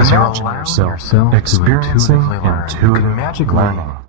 As you're yourself experiencing intuitive learning.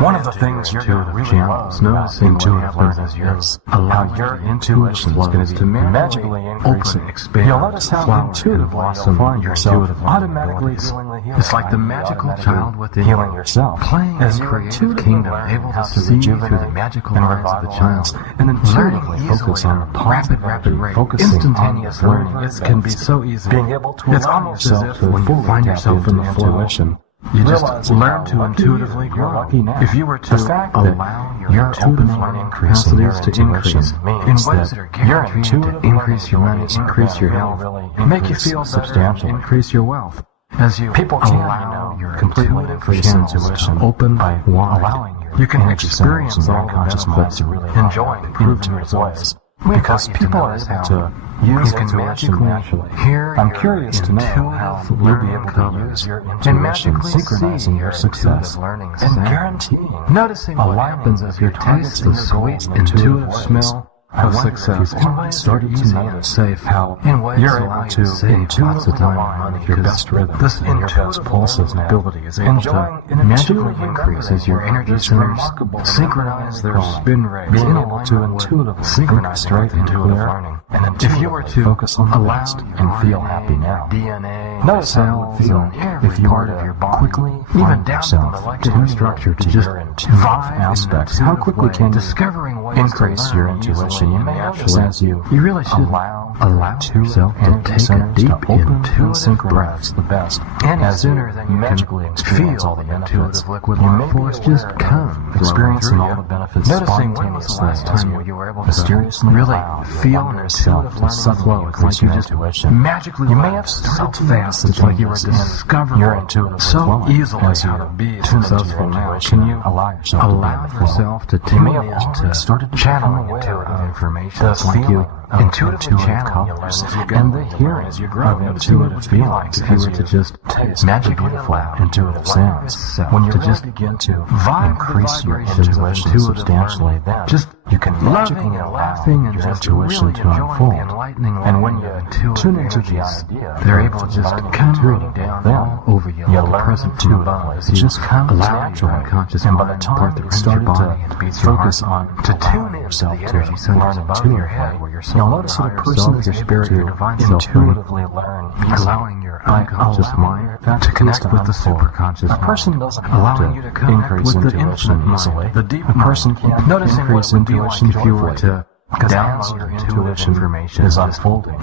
One of the things you're going to really love about intuitive learning is how your intuition is to magically increase and expand. You'll notice how intuitively you'll find yourself automatically healing. It's like the magical child within healing yourself, playing as your intuitive kingdom, able to see through the magical eyes of the child, and intuitively focus on the rapid rate, instantaneous learning. It can be so easy. Being able to it's almost as if when you find yourself in the intuition, you just learn to intuitively grow. If you were to allow your intuitive learning capacities to increase, in ways that are guaranteed to increase your money, increase your health, make you feel substantial, increase your wealth. As you allow your completely increased intuition open by allowing you can experience all the benefits, enjoying improving your voice. Because people are able to use intuition naturally. I'm curious to know how you'll be able to use your intuition, synchronizing your success, and guaranteeing noticing what happens as your taste the sweet, intuitive smell of success. And started to notice safe how you're able to save lots of time and money, your best rhythm, this intuitive pulses and ability is able to magically increase as your energy streams synchronize their spin rate, being able to intuitively synchronize straight intuitive learning. And then if you were to focus on the past and feel happy now, notice how it feels if you were to quickly, even down to the structure to just vibe aspects, how quickly can discovering ways increase your intuition. You may actually, as you really should allow yourself to take a deep intuitive breaths, the best. And as sooner than you magically experience all the intuitive liquid force just come, experiencing all the benefits spontaneously. Last time where you were able to mysteriously really feel yourself to flow, it's like you just magically. You may have started fast, it's like you were discovering your intuitive so easily how to be successful now. Can you allow yourself to tune in to start channeling intuitive information? It's like you intuitively channel colors and the hearing of intuitive feelings. If you were to just magically flat intuitive sounds, when you just begin to increase your intuition substantially, then just you can magically laughing and your intuition to unfold. And when you tune into the idea, they're able to just come raining down over you like a present to above. You just come allow your unconscious mind to part the rest of your body and focus on to tune yourself to learn above your head where you're so you'll notice that a person is your spirit, your divine intuitively learn, allowing your unconscious mind to connect with the superconscious. A person doesn't allowing you to increase with the infinite easily. The deep person can increase intuition if you were to down your intuition information is unfolding.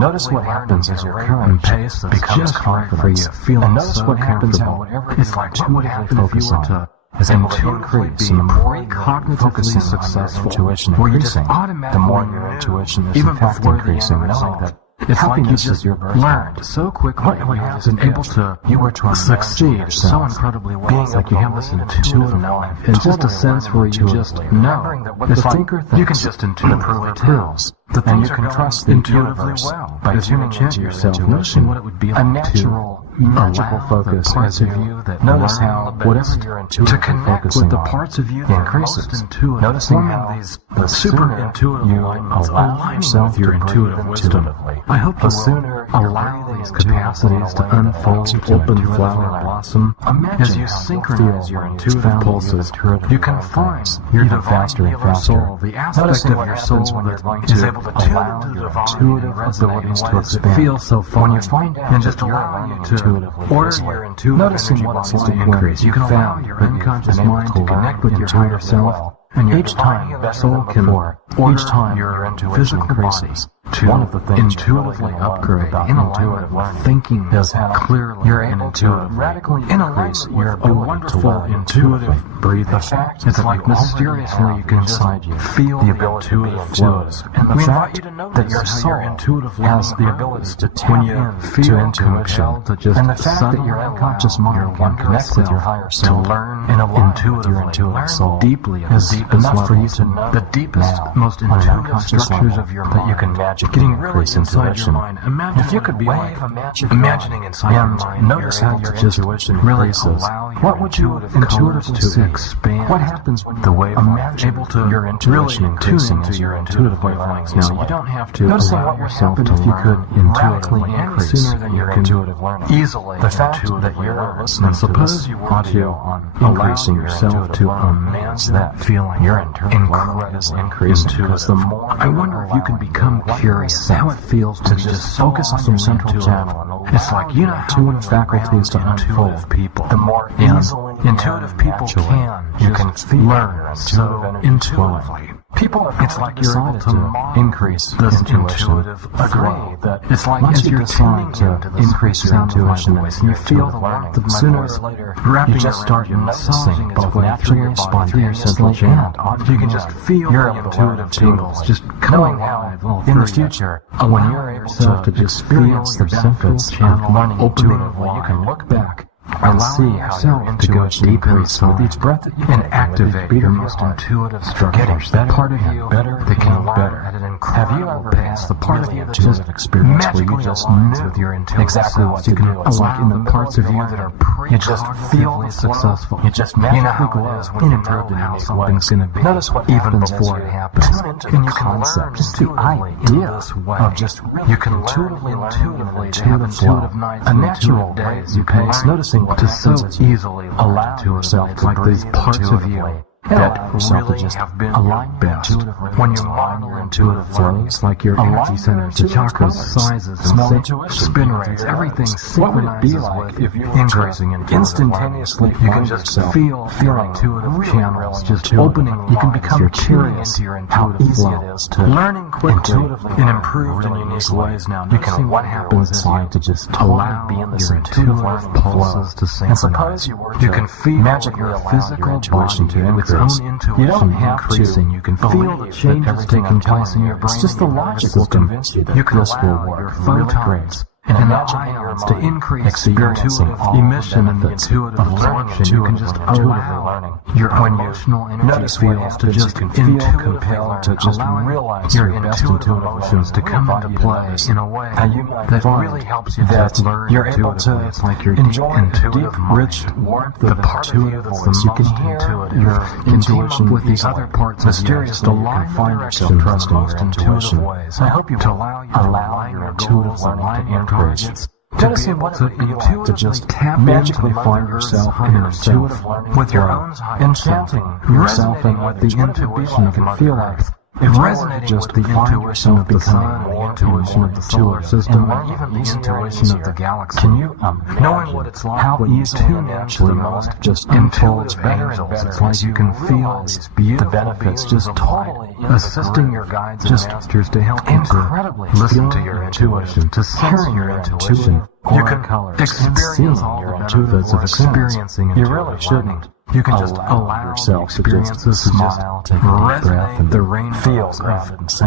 Notice what happens as your current pace becomes confidence. And notice what happens how whatever it's like what would happen if you were to as increase in the more cognitively successful intuition increasing, the more your intuition is in fact increasing, knowing that it's like you just learned so quickly and able to succeed so incredibly well. Being like you have this intuitive knowing. It's just a sense where you just know. It's like you can just intuitively tell that things you can trust intuitively well by tuning into yourself, noticing what it would be like a natural, magical focus as a view that notice how whatever to connect with the parts of you that are most intuitive, noticing how these super intuitive alignments align yourself with your intuitive wisdom. I hope the sooner allow these capacities to unfold, open, flower, blossom, as you synchronize your intuitive pulses, you can find your faster and faster. The aspect of your soul that is able to tune into the intuitive abilities to expand. Feel so fun when you find out and just allow you to order your intuitive noticing what it's to increase. You can allow your unconscious mind to connect with your higher self. And each time your soul can, each time your intuition increases, to one of the things intuitively upgrade intuitive thinking is clearly you're able to radically increase your wonderful intuitive breathing. The fact is like mysteriously you can inside you feel the ability to flows. And the fact that your soul intuitively has the ability to tune in, feel intuition, and the fact that your unconscious mind can connect with your higher self to learn and intuitively intuitive soul deeply is enough for you to know the deepest, most intuitive structures of your mind that you can imagine. Getting really inside your mind. Imagine if you could be like imagining inside your mind. Notice how your intuition really allow what would you intuitively expand? What happens when the way able to your intuition increasing into your intuitive wavelengths? Now, you don't have to allow yourself to if you could intuitively increase sooner than your intuitive learning. Easily, the fact that you're listening suppose you want to increasing yourself to amass that feeling your internal is increased because the more I wonder if you can become curious how it feels to just focus on your central channel. It's like you know two faculties to unfold people. The more intuitive people you can learn so intuitively. People, it's like you're able to increase this intuitive agree that it's like as you're tuning to increase your intuition voice and you feel the warmth of sooner or later you just start noticing both naturally respond through your central channel. You can just feel your intuitive tingles just coming out in the future when you're able to experience the benefits of learning intuitively. You can look back and see yourself to go deeper with each breath and activate your most intuitive structures. That part of you that can learn at an incredible Have you ever passed the part of you that's just experience where you just knew with your intuitive exactly what you can do? Like in the parts of you that are you just feel successful. You just know how it is when you know how something's going to be. Notice what even before it happens. And you can learn just the idea of just you can intuitively have intuitive nights, a natural days you can noticing to so easily allow to yourself like these parts of you that really just have been aligned best when you mind your intuitive flows like your energy centers, the chakras, sizes, and spin rates, everything. What would it be like if you're increasing instantaneously? You can just feel intuitive channels just opening. You can become curious how easy it is to learning quickly in improved and unique ways. Now you can see what happens inside to just allow your intuitive pulses to synchronize. And suppose you can feel magically physical intuition to increase. You don't have to. You can feel the changes taking place in your brain. It's just the logic will convince you that this will work really great. And imagine ions to increase the intuitive emission and the intuitive absorption. You can just allow your emotional energy fields to just feel compelled to just realize your best intuitive emotions to come into play in a way that really helps you that you're able to, it's like you're deep, rich, warmth, the part of you that's the most intuitive, your intuition with these other parts mysterious to lie find yourself trusting your intuition ways. I hope you to allow your intuitive learning to increase. To be able to just magically find yourself in an intuitive learning with your own enchanting yourself and what the intuition can feel like. It resonated just the intuition of becoming the intuition of the solar system, and even the intuition of the galaxy. Can you, knowing what it's like, how you tune into the most just unfolds better and better, as you can feel the benefits, just totally assisting your guides and masters to help you incredibly listen to your intuition, to sense your intuition. You can experience all your intuitives of experiencing it. You really shouldn't. You can just allow yourself to experience a smile, take a deep breath, and the rain feels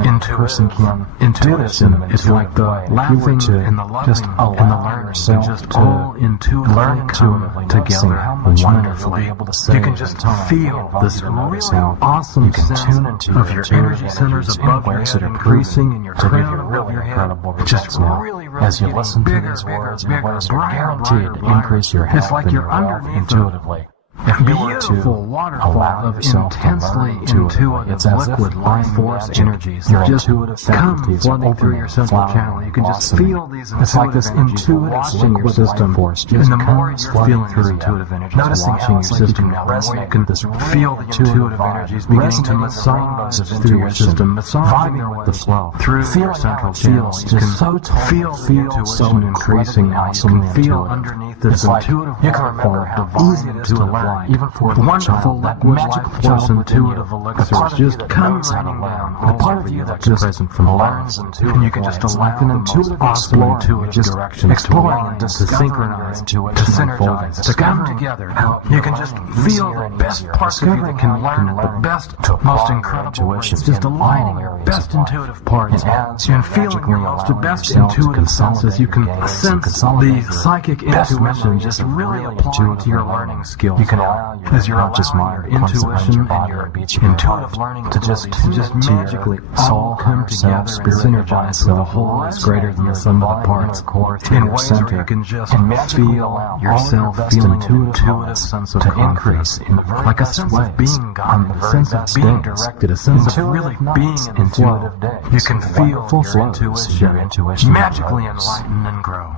intuition can intuition. It's like the laughing and the loving and the learning just all intuitively together. How much wonderful you'll be able to say. You can just feel this really awesome sense of your energy centers above your head increasing in your crown of your head. Just really as you listen to these words and words are guaranteed to increase your health. It's like you're underneath intuitively. A beautiful waterfall of intensely intuitive liquid life force energies that just come flooding through your central channel. You can just feel these. It's like this intuitive liquid system force. And the more you're feeling through intuitive energies, noticing how your system now resonate, you can feel the intuitive energies beginning to massage through your system, massaging with the flow through your central channel. You can feel so increasing now. You can feel underneath this intuitive waterfall how easy it is to learn. Even for the wonderful magic force intuitive elixirs just comes running down. The part of you that's just present from learns and you can just allow an intuitive explore to just exploring and just to synchronize, to synergize, to come together. You can just feel the best parts of you that can learn the best, most incredible ways. Just aligning your best intuitive parts and feeling your most best intuitive senses. You can sense the psychic intuition just really apply to your learning skills. You can feel as your intuition and your intuitive learning to just magically all come together, synergize so the whole is greater than the sum of the parts. In your center, you can just feel yourself feeling intuitive sense of to increase in like a sway on the sense of being directed, a sense of really being intuitive. You can feel full flow, your intuition magically enlighten and grow.